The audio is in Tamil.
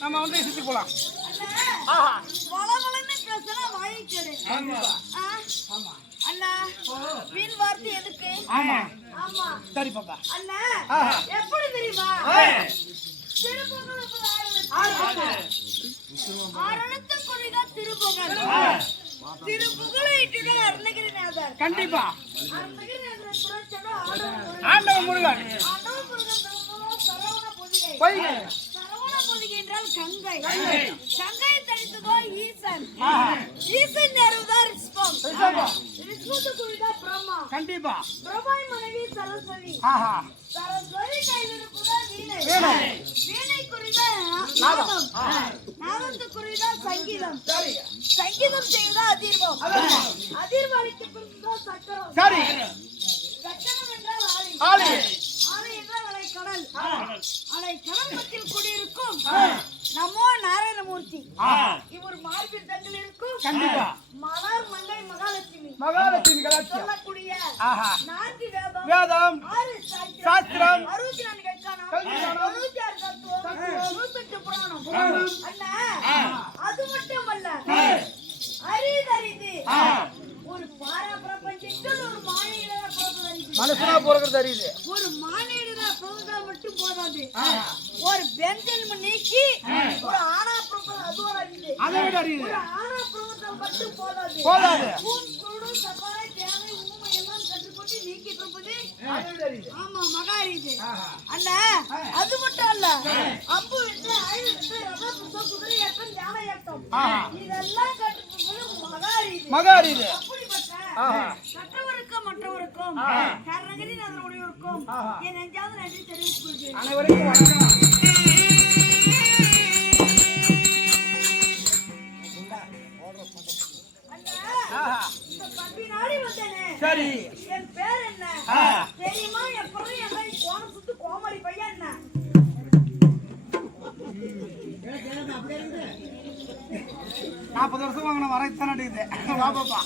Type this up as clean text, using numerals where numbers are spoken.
நம்ம வந்து சுத்தி போலாம். சரி பாப்பா. எப்படி தெரியுமா? கண்டிப்பா ஆண்டவன் முருகன் என்றால் கங்கை கங்கை தரித்ததோ ஈசன் ஈசன் நேருதான் ரிஷ்பம் ரிஷ்பத்துக்குதான் பிரம்மா கண்டிப்பா பிரம்மாய் மனைவி சரஸ்வதி சரஸ்வதி கையில் இருப்பதா வீணை வீணை குறிதான் நாதம் நாதத்துக்குரியதான் சங்கீதம் சங்கீதம் செய்வதா அதிர்வம் அதிர்வம் அளிக்கப்படுவதா சக்கரம் சக்கரம் என்றால் ஆளி ஆளி என்றால் அலைக்கடல் அலைக்கடல் மத்தியில் குடியிருக்கும் நமோ நாராயணமூர்த்தி இவர் மார்பில் தங்கில் இருக்கும் கண்டிப்பா மலர் மங்கை மகாலட்சுமி சொல்லக்கூடிய 4 வேதம் 6 சாஸ்திரம் 64 கல்யாணம் 66 தத்துவம் 108 புராணம் அண்ணா அது மட்டுமல்ல அரிதரிது ஒரு பாரா பிரபஞ்சத்தில் ஒரு மானிடரா பிறந்தது மனுஷனா பிறக்கிறது அறியுது ஒரு மானிடரா பிறந்தா மட்டும் போதாது ஒரு பெஞ்சல் நீக்கி ஒரு ஆணா பிறந்தது அதோட அறியுது அதை விட அறியுது ஒரு ஆணா பிறந்தா மட்டும் போதாது குருடு சபாரை தேவை ஊமை எல்லாம் கட்டுப்பட்டு நீக்கி பிறப்பது அதை விட அறியுது ஆமா மகா அறியுது அண்ணா அது மட்டும் அல்ல அம்பு விட்டு அழு விட்டு ரத புத்த குதிரை ஏற்றம் யானை ஏற்றம் இதெல்லாம் கட்டுப்பது மகா அறியுது கற்றவருக்கும் மற்றவருக்கும் கரணகிரி நகருடையவருக்கும் என் நெஞ்சாவது நன்றி தெரிவித்துக் கொள்கிறேன். அனைவருக்கும் வணக்கம். சரி என் பேர் என்ன தெரியுமா? என் பிறகு என்ன கோண சுத்து கோமாளி பையன் என்ன 40 வருஷம் வாங்கின வரைத்தானே வா பாப்பா.